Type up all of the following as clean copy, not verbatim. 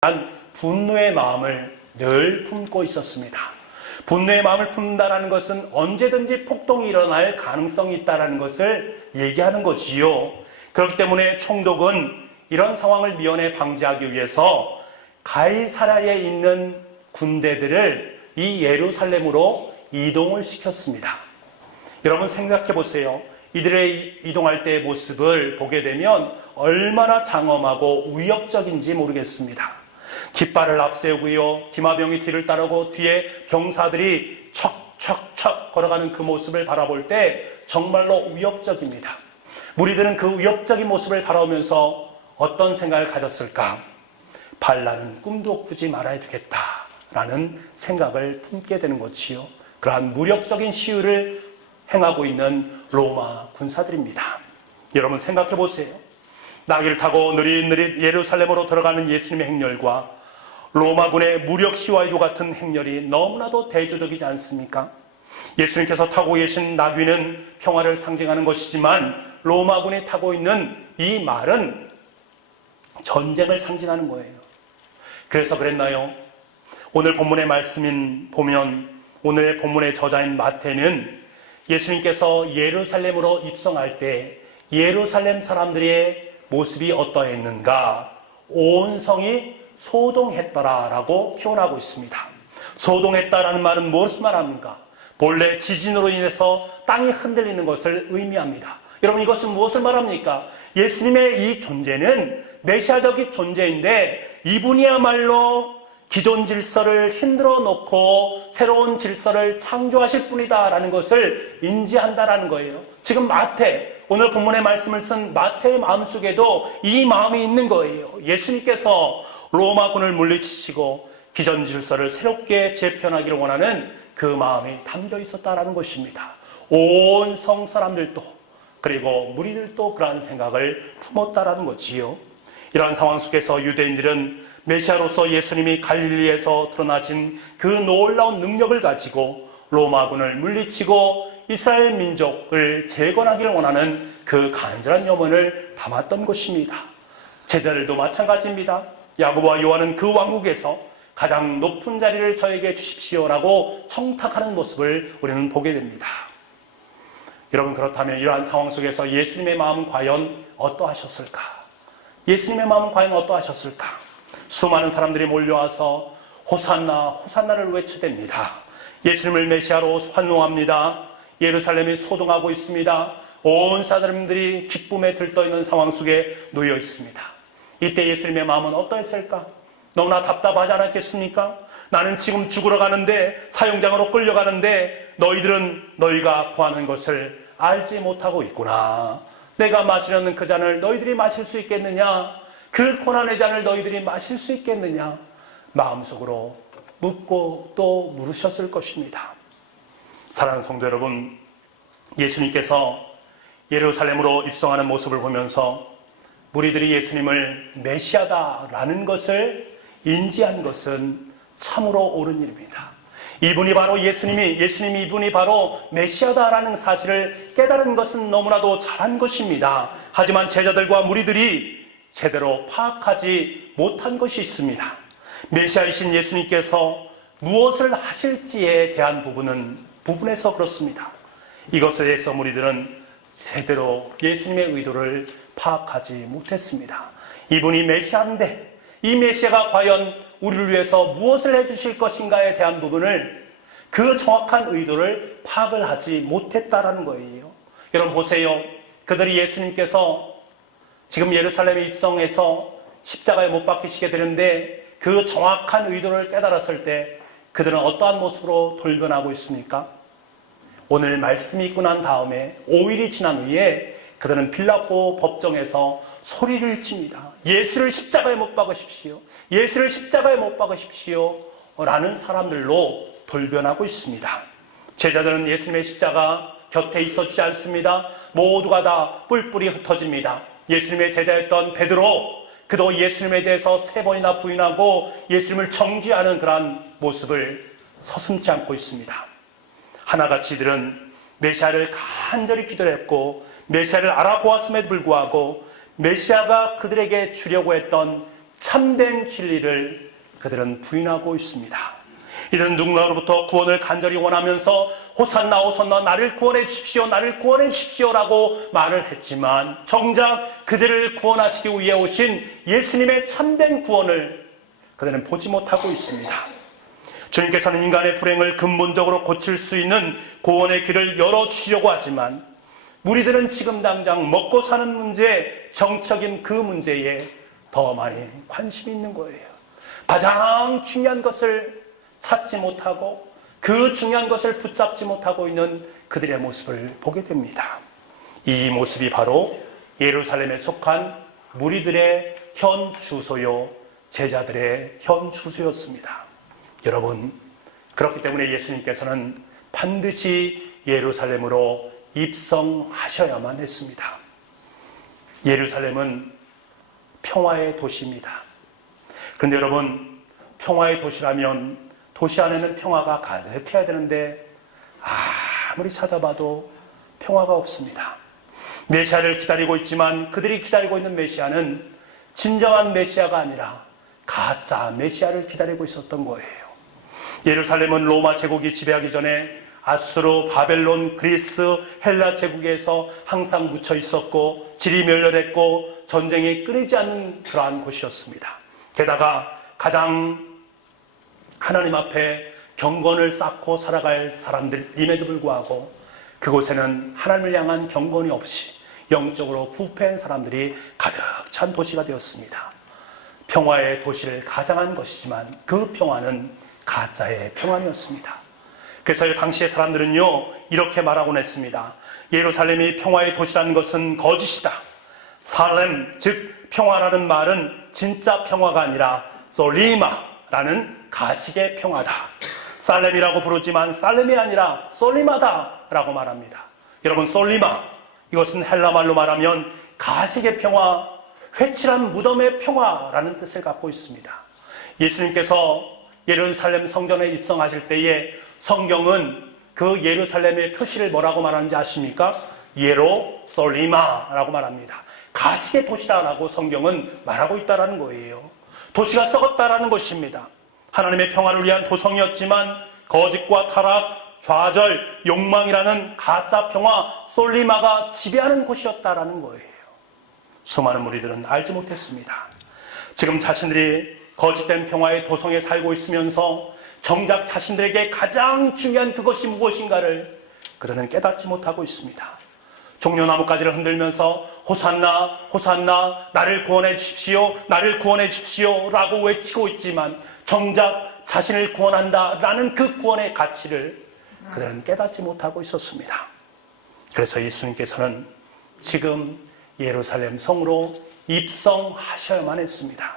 대한 분노의 마음을 늘 품고 있었습니다. 분노의 마음을 품는다는 것은 언제든지 폭동이 일어날 가능성이 있다는 것을 얘기하는 거지요. 그렇기 때문에 총독은 이런 상황을 미연에 방지하기 위해서 가이사랴에 있는 군대들을 이 예루살렘으로 이동을 시켰습니다. 여러분 생각해 보세요. 이들의 이동할 때의 모습을 보게 되면 얼마나 장엄하고 위협적인지 모르겠습니다. 깃발을 앞세우고요, 기마병이 뒤를 따르고 뒤에 병사들이 척척척 걸어가는 그 모습을 바라볼 때 정말로 위협적입니다. 무리들은 그 위협적인 모습을 바라보면서 어떤 생각을 가졌을까? 반란은 꿈도 꾸지 말아야 되겠다라는 생각을 품게 되는 것이요. 그러한 무력적인 시위를 행하고 있는 로마 군사들입니다. 여러분 생각해 보세요. 나귀를 타고 느릿느릿 예루살렘으로 들어가는 예수님의 행렬과 로마군의 무력 시위와도 같은 행렬이 너무나도 대조적이지 않습니까? 예수님께서 타고 계신 나귀는 평화를 상징하는 것이지만 로마군이 타고 있는 이 말은 전쟁을 상징하는 거예요. 그래서 그랬나요? 오늘 본문의 말씀인 보면 오늘의 본문의 저자인 마태는 예수님께서 예루살렘으로 입성할 때 예루살렘 사람들의 모습이 어떠했는가? 온 성이 소동했더라라고 표현하고 있습니다. 소동했다라는 말은 무엇을 말합니까? 본래 지진으로 인해서 땅이 흔들리는 것을 의미합니다. 여러분 이것은 무엇을 말합니까? 예수님의 이 존재는 메시아적인 존재인데 이분이야말로 기존 질서를 흔들어 놓고 새로운 질서를 창조하실 분이다라는 것을 인지한다라는 거예요. 지금 오늘 본문의 말씀을 쓴 마태의 마음속에도 이 마음이 있는 거예요. 예수님께서 로마군을 물리치시고 기존 질서를 새롭게 재편하기를 원하는 그 마음이 담겨 있었다라는 것입니다. 온 성 사람들도 그리고 무리들도 그러한 생각을 품었다라는 거지요. 이러한 상황 속에서 유대인들은 메시아로서 예수님이 갈릴리에서 드러나신 그 놀라운 능력을 가지고 로마군을 물리치고 이스라엘 민족을 재건하기를 원하는 그 간절한 염원을 담았던 것입니다. 제자들도 마찬가지입니다. 야고보와 요한은 그 왕국에서 가장 높은 자리를 저에게 주십시오라고 청탁하는 모습을 우리는 보게 됩니다. 여러분 그렇다면 이러한 상황 속에서 예수님의 마음은 과연 어떠하셨을까? 예수님의 마음은 과연 어떠하셨을까? 수많은 사람들이 몰려와서 호산나, 호산나를 외쳐댑니다. 예수님을 메시아로 환호합니다. 예루살렘이 소동하고 있습니다. 온 사람들이 기쁨에 들떠있는 상황 속에 놓여 있습니다. 이때 예수님의 마음은 어떠했을까? 너무나 답답하지 않았겠습니까? 나는 지금 죽으러 가는데 사형장으로 끌려가는데 너희들은 너희가 구하는 것을 알지 못하고 있구나. 내가 마시려는 그 잔을 너희들이 마실 수 있겠느냐? 그 고난의 잔을 너희들이 마실 수 있겠느냐? 마음속으로 묻고 또 물으셨을 것입니다. 사랑하는 성도 여러분, 예수님께서 예루살렘으로 입성하는 모습을 보면서 무리들이 예수님을 메시아다라는 것을 인지한 것은 참으로 옳은 일입니다. 이분이 바로 예수님이 이분이 바로 메시아다라는 사실을 깨달은 것은 너무나도 잘한 것입니다. 하지만 제자들과 무리들이 제대로 파악하지 못한 것이 있습니다. 메시아이신 예수님께서 무엇을 하실지에 대한 부분에서 그렇습니다. 이것에 대해서 무리들은 제대로 예수님의 의도를 파악하지 못했습니다. 이분이 메시아인데 이 메시아가 과연 우리를 위해서 무엇을 해주실 것인가에 대한 부분을 그 정확한 의도를 파악을 하지 못했다라는 거예요. 여러분 보세요. 그들이 예수님께서 지금 예루살렘에 입성해서 십자가에 못 박히시게 되는데 그 정확한 의도를 깨달았을 때 그들은 어떠한 모습으로 돌변하고 있습니까? 오늘 말씀이 있고 난 다음에 5일이 지난 후에 그들은 빌라도 법정에서 소리를 칩니다. 예수를 십자가에 못 박으십시오. 예수를 십자가에 못 박으십시오. 라는 사람들로 돌변하고 있습니다. 제자들은 예수님의 십자가 곁에 있어주지 않습니다. 모두가 다 뿔뿔이 흩어집니다. 예수님의 제자였던 베드로, 그도 예수님에 대해서 3번이나 부인하고 예수님을 정죄하는 그러한 모습을 서슴지 않고 있습니다. 하나같이 이들은 메시아를 간절히 기도했고 메시아를 알아보았음에도 불구하고 메시아가 그들에게 주려고 했던 참된 진리를 그들은 부인하고 있습니다. 이들은 누군가로부터 구원을 간절히 원하면서 호산나 호산나 나를 구원해 주십시오, 나를 구원해 주십시오라고 말을 했지만 정작 그들을 구원하시기 위해 오신 예수님의 참된 구원을 그들은 보지 못하고 있습니다. 주님께서는 인간의 불행을 근본적으로 고칠 수 있는 구원의 길을 열어주시려고 하지만 우리들은 지금 당장 먹고 사는 문제, 정적인 그 문제에 더 많이 관심이 있는 거예요. 가장 중요한 것을 찾지 못하고 그 중요한 것을 붙잡지 못하고 있는 그들의 모습을 보게 됩니다. 이 모습이 바로 예루살렘에 속한 무리들의 현 주소요, 제자들의 현 주소였습니다. 여러분, 그렇기 때문에 예수님께서는 반드시 예루살렘으로 입성하셔야만 했습니다. 예루살렘은 평화의 도시입니다. 그런데 여러분, 평화의 도시라면 도시 안에는 평화가 가득해야 되는데 아무리 찾아봐도 평화가 없습니다. 메시아를 기다리고 있지만 그들이 기다리고 있는 메시아는 진정한 메시아가 아니라 가짜 메시아를 기다리고 있었던 거예요. 예루살렘은 로마 제국이 지배하기 전에 아수르, 바벨론, 그리스, 헬라 제국에서 항상 묻혀 있었고 질이 멸렬했고 전쟁이 끊이지 않는 그러한 곳이었습니다. 게다가 가장 하나님 앞에 경건을 쌓고 살아갈 사람들임에도 불구하고 그곳에는 하나님을 향한 경건이 없이 영적으로 부패한 사람들이 가득 찬 도시가 되었습니다. 평화의 도시를 가장한 것이지만 그 평화는 가짜의 평안이었습니다. 그래서 당시의 사람들은요 이렇게 말하곤 했습니다. 예루살렘이 평화의 도시라는 것은 거짓이다. 살렘, 즉 평화라는 말은 진짜 평화가 아니라 솔리마라는 가식의 평화다. 살렘이라고 부르지만 살렘이 아니라 솔리마다라고 말합니다. 여러분, 솔리마, 이것은 헬라말로 말하면 가식의 평화, 회칠한 무덤의 평화라는 뜻을 갖고 있습니다. 예수님께서 예루살렘 성전에 입성하실 때에 성경은 그 예루살렘의 표시를 뭐라고 말하는지 아십니까? 예루살렘이라고 말합니다. 가식의 도시다라고 성경은 말하고 있다는 거예요. 도시가 썩었다라는 것입니다. 하나님의 평화를 위한 도성이었지만 거짓과 타락, 좌절, 욕망이라는 가짜 평화, 솔리마가 지배하는 곳이었다라는 거예요. 수많은 무리들은 알지 못했습니다. 지금 자신들이 거짓된 평화의 도성에 살고 있으면서 정작 자신들에게 가장 중요한 그것이 무엇인가를 그들은 깨닫지 못하고 있습니다. 종려나무가지를 흔들면서 호산나, 호산나, 나를 구원해 주십시오, 나를 구원해 주십시오 라고 외치고 있지만 정작 자신을 구원한다라는 그 구원의 가치를 그들은 깨닫지 못하고 있었습니다. 그래서 예수님께서는 지금 예루살렘 성으로 입성하셔야만 했습니다.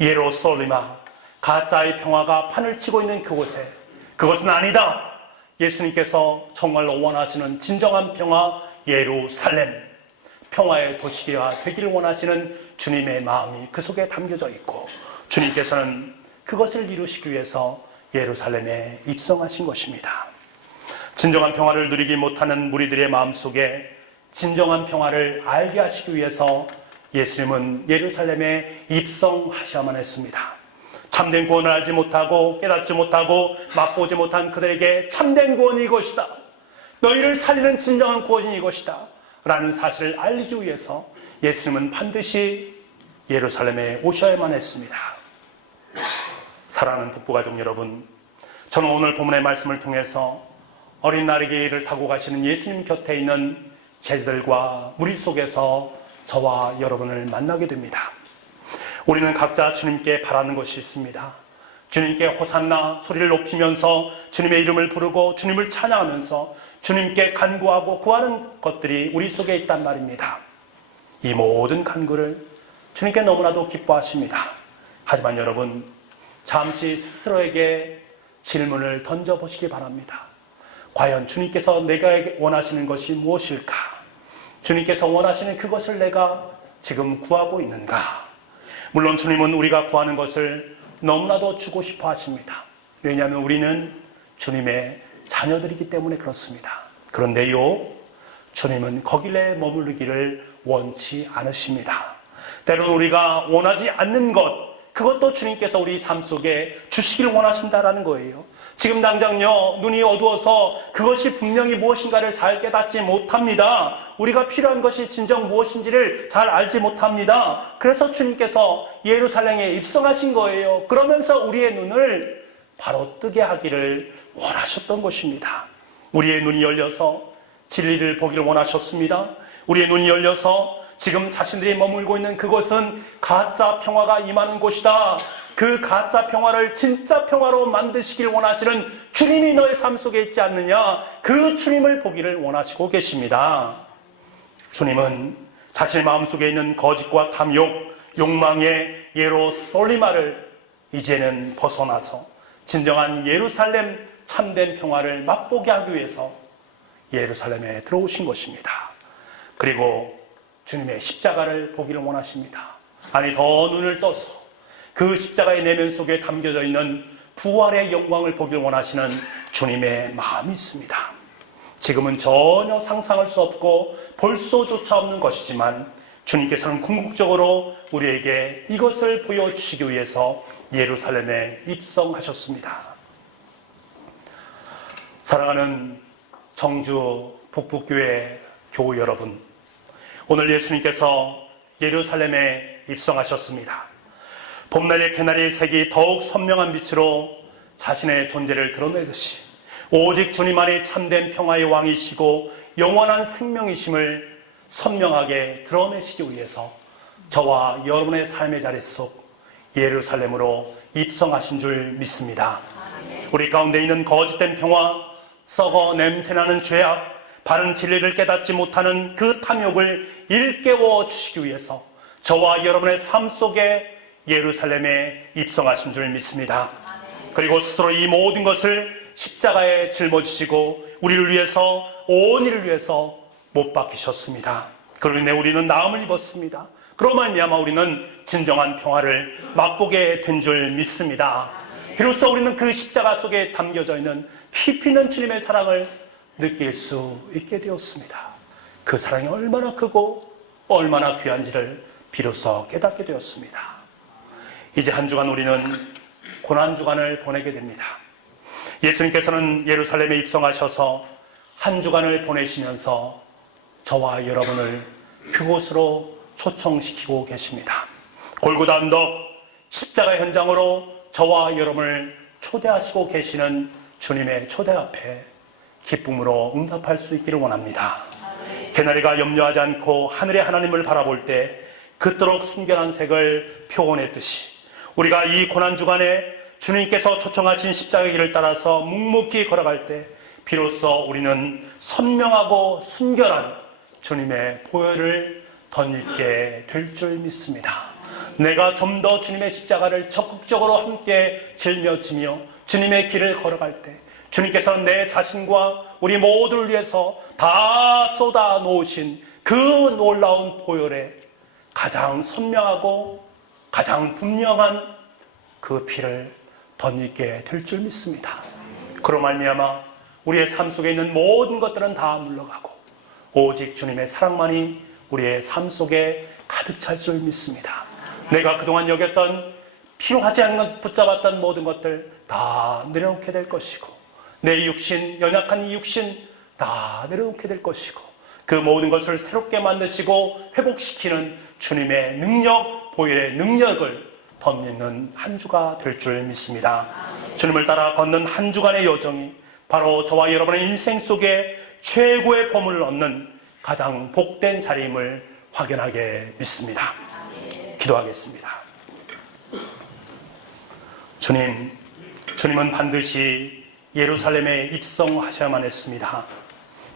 예루살렘아, 가짜의 평화가 판을 치고 있는 그곳에 그것은 아니다. 예수님께서 정말로 원하시는 진정한 평화, 예루살렘, 평화의 도시가 되기를 원하시는 주님의 마음이 그 속에 담겨져 있고 주님께서는 그것을 이루시기 위해서 예루살렘에 입성하신 것입니다. 진정한 평화를 누리지 못하는 무리들의 마음속에 진정한 평화를 알게 하시기 위해서 예수님은 예루살렘에 입성하셔야만 했습니다. 참된 구원을 알지 못하고 깨닫지 못하고 맛보지 못한 그들에게 참된 구원이 이것이다, 너희를 살리는 진정한 구원이 이것이다 라는 사실을 알리기 위해서 예수님은 반드시 예루살렘에 오셔야만 했습니다. 사랑하는 북부가족 여러분, 저는 오늘 본문의 말씀을 통해서 어린 나귀를 타고 가시는 예수님 곁에 있는 제자들과 무리 속에서 저와 여러분을 만나게 됩니다. 우리는 각자 주님께 바라는 것이 있습니다. 주님께 호산나 소리를 높이면서 주님의 이름을 부르고 주님을 찬양하면서 주님께 간구하고 구하는 것들이 우리 속에 있단 말입니다. 이 모든 간구를 주님께 너무나도 기뻐하십니다. 하지만 여러분, 잠시 스스로에게 질문을 던져보시기 바랍니다. 과연 주님께서 내가 원하시는 것이 무엇일까? 주님께서 원하시는 그것을 내가 지금 구하고 있는가? 물론 주님은 우리가 구하는 것을 너무나도 주고 싶어 하십니다. 왜냐하면 우리는 주님의 자녀들이기 때문에 그렇습니다. 그런데요, 주님은 거길에 머무르기를 원치 않으십니다. 때로는 우리가 원하지 않는 것, 그것도 주님께서 우리 삶 속에 주시길 원하신다라는 거예요. 지금 당장요, 눈이 어두워서 그것이 분명히 무엇인가를 잘 깨닫지 못합니다. 우리가 필요한 것이 진정 무엇인지를 잘 알지 못합니다. 그래서 주님께서 예루살렘에 입성하신 거예요. 그러면서 우리의 눈을 바로 뜨게 하기를 원하셨던 것입니다. 우리의 눈이 열려서 진리를 보기를 원하셨습니다. 우리의 눈이 열려서 지금 자신들이 머물고 있는 그곳은 가짜 평화가 임하는 곳이다. 그 가짜 평화를 진짜 평화로 만드시길 원하시는 주님이 너의 삶 속에 있지 않느냐, 그 주님을 보기를 원하시고 계십니다. 주님은 자신의 마음속에 있는 거짓과 탐욕, 욕망의 예루살렘을 이제는 벗어나서 진정한 예루살렘 참된 평화를 맛보게 하기 위해서 예루살렘에 들어오신 것입니다. 그리고 주님의 십자가를 보기를 원하십니다. 아니, 더 눈을 떠서 그 십자가의 내면 속에 담겨져 있는 부활의 영광을 보기를 원하시는 주님의 마음이 있습니다. 지금은 전혀 상상할 수 없고 볼 수조차 없는 것이지만 주님께서는 궁극적으로 우리에게 이것을 보여주시기 위해서 예루살렘에 입성하셨습니다. 사랑하는 청주 북북교회 교우 여러분, 오늘 예수님께서 예루살렘에 입성하셨습니다. 봄날의 개나리의 색이 더욱 선명한 빛으로 자신의 존재를 드러내듯이 오직 주님만이 참된 평화의 왕이시고 영원한 생명이심을 선명하게 드러내시기 위해서 저와 여러분의 삶의 자리 속 예루살렘으로 입성하신 줄 믿습니다. 우리 가운데 있는 거짓된 평화, 썩어 냄새나는 죄악, 바른 진리를 깨닫지 못하는 그 탐욕을 일깨워 주시기 위해서 저와 여러분의 삶 속에 예루살렘에 입성하신 줄 믿습니다. 그리고 스스로 이 모든 것을 십자가에 짊어지시고 우리를 위해서, 온 이를 위해서 못 박히셨습니다. 그로 인해 우리는 나음을 입었습니다. 그로 말미암아 우리는 진정한 평화를 맛보게 된 줄 믿습니다. 비로소 우리는 그 십자가 속에 담겨져 있는 깊이 있는 주님의 사랑을 느낄 수 있게 되었습니다. 그 사랑이 얼마나 크고 얼마나 귀한지를 비로소 깨닫게 되었습니다. 이제 한 주간 우리는 고난주간을 보내게 됩니다. 예수님께서는 예루살렘에 입성하셔서 한 주간을 보내시면서 저와 여러분을 그곳으로 초청시키고 계십니다. 골고다 언덕 십자가 현장으로 저와 여러분을 초대하시고 계시는 주님의 초대 앞에 기쁨으로 응답할 수 있기를 원합니다. 개나리가 염려하지 않고 하늘의 하나님을 바라볼 때 그토록 순결한 색을 표현했듯이 우리가 이 고난주간에 주님께서 초청하신 십자가의 길을 따라서 묵묵히 걸어갈 때 비로소 우리는 선명하고 순결한 주님의 보혈을 덧입게 될 줄 믿습니다. 내가 좀 더 주님의 십자가를 적극적으로 함께 짊어지며 주님의 길을 걸어갈 때 주님께서는 내 자신과 우리 모두를 위해서 다 쏟아 놓으신 그 놀라운 보혈에 가장 선명하고 가장 분명한 그 피를 덧입게 될 줄 믿습니다. 그로 말미암아 우리의 삶 속에 있는 모든 것들은 다 물러가고 오직 주님의 사랑만이 우리의 삶 속에 가득 찰 줄 믿습니다. 내가 그동안 여겼던 필요하지 않은 것 붙잡았던 모든 것들 다 내려놓게 될 것이고 내 육신, 연약한 이 육신 다 내려놓게 될 것이고 그 모든 것을 새롭게 만드시고 회복시키는 주님의 능력, 보혈의 능력을 덧입는 한 주가 될 줄 믿습니다. 주님을 따라 걷는 한 주간의 여정이 바로 저와 여러분의 인생 속에 최고의 보물을 얻는 가장 복된 자리임을 확연하게 믿습니다. 기도하겠습니다. 주님은 반드시 예루살렘에 입성하셔야만 했습니다.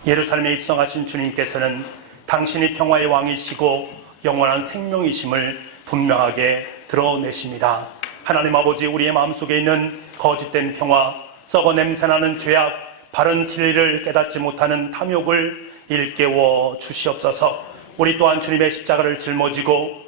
예루살렘에 입성하신 주님께서는 당신이 평화의 왕이시고 영원한 생명이심을 분명하게 드러내십니다. 하나님 아버지, 우리의 마음속에 있는 거짓된 평화, 썩어 냄새나는 죄악, 바른 진리를 깨닫지 못하는 탐욕을 일깨워 주시옵소서. 우리 또한 주님의 십자가를 짊어지고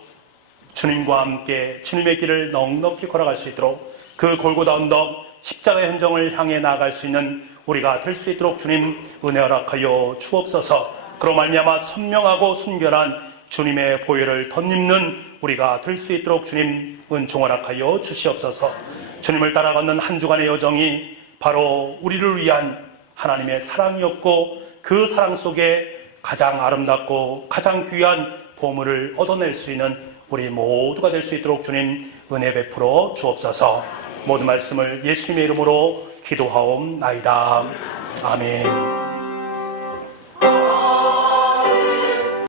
주님과 함께 주님의 길을 넉넉히 걸어갈 수 있도록 그 골고다 언덕 십자가의 현장을 향해 나아갈 수 있는 우리가 될 수 있도록 주님 은혜 허락하여 주옵소서. 그로 말미암아 선명하고 순결한 주님의 보혈을 덧입는 우리가 될 수 있도록 주님 은총 허락하여 주시옵소서. 주님을 따라 걷는 한 주간의 여정이 바로 우리를 위한 하나님의 사랑이었고, 그 사랑 속에 가장 아름답고 가장 귀한 보물을 얻어낼 수 있는 우리 모두가 될 수 있도록 주님 은혜 베풀어 주옵소서. 모든 말씀을 예수님의 이름으로 기도하옵나이다. 아멘.